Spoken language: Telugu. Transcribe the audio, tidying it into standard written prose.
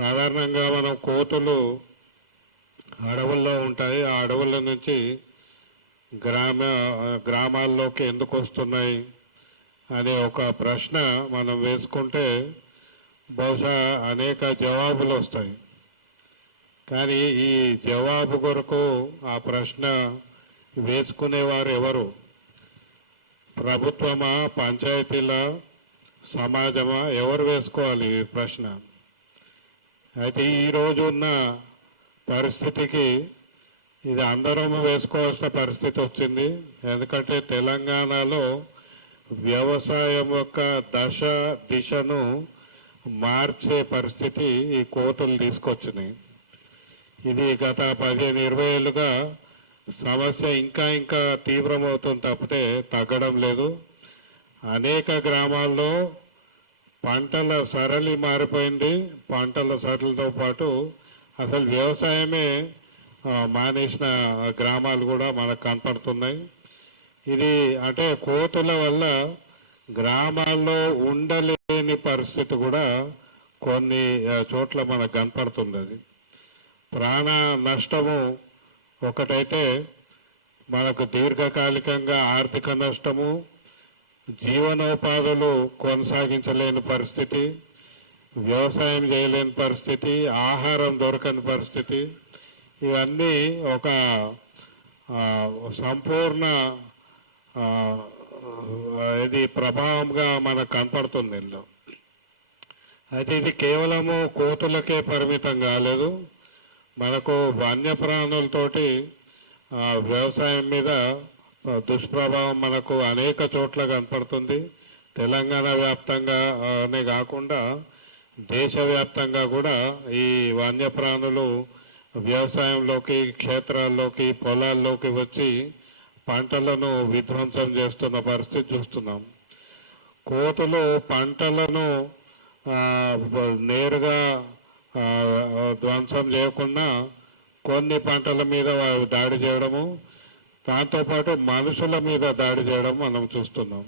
సాధారణంగా మనం కోతులు అడవుల్లో ఉంటాయి. ఆ అడవుల నుంచి గ్రామ గ్రామాల్లోకి ఎందుకు వస్తున్నాయి అనే ఒక ప్రశ్న మనం వేసుకుంటే బహుశా అనేక జవాబులు వస్తాయి. కానీ ఈ జవాబు కొరకు ఆ ప్రశ్న వేసుకునేవారు ఎవరు? ప్రభుత్వమా, పంచాయతీల, సమాజమా? ఎవరు వేసుకోవాలి ఈ ప్రశ్న? అయితే ఈరోజు ఉన్న పరిస్థితికి ఇది అందరం వేసుకోవాల్సిన పరిస్థితి వచ్చింది. ఎందుకంటే తెలంగాణలో వ్యవసాయం యొక్క దిశను మార్చే పరిస్థితి ఈ కోతులు తీసుకొచ్చినాయి. ఇది గత 15-20 ఏళ్ళుగా సమస్య ఇంకా తీవ్రమవుతుంది తప్పితే తగ్గడం లేదు. అనేక గ్రామాల్లో పంటల సరళి మారిపోయింది. పంటల సరళితో పాటు అసలు వ్యవసాయమే మానేసిన గ్రామాలు కూడా మనకు కనపడుతున్నాయి. ఇది అంటే కోతుల వల్ల గ్రామాల్లో ఉండలేని పరిస్థితి కూడా కొన్ని చోట్ల మనకు కనపడుతుంది. అది ప్రాణ నష్టము ఒకటైతే మనకు దీర్ఘకాలికంగా ఆర్థిక నష్టము, జీవనోపాధులు కొనసాగించలేని పరిస్థితి, వ్యవసాయం చేయలేని పరిస్థితి, ఆహారం దొరకని పరిస్థితి, ఇవన్నీ ఒక సంపూర్ణ ఇది ప్రభావంగా మనకు కనపడుతుంది ఇందులో. అయితే ఇది కేవలము కోతులకే పరిమితం కాలేదు. మనకు వన్యప్రాణులతోటి వ్యవసాయం మీద దుష్ప్రభావం మనకు అనేక చోట్ల కనపడుతుంది. తెలంగాణ వ్యాప్తంగానే కాకుండా దేశవ్యాప్తంగా కూడా ఈ వన్యప్రాణులు వ్యవసాయంలోకి, క్షేత్రాల్లోకి, పొలాల్లోకి వచ్చి పంటలను విధ్వంసం చేస్తున్న పరిస్థితి చూస్తున్నాం. కోతులు పంటలను నేరుగా ధ్వంసం చేయకుండా కొన్ని పంటల మీద దాడి చేయడము, దాంతోపాటు మనుషుల మీద దాడి చేయడం మనం చూస్తున్నాం.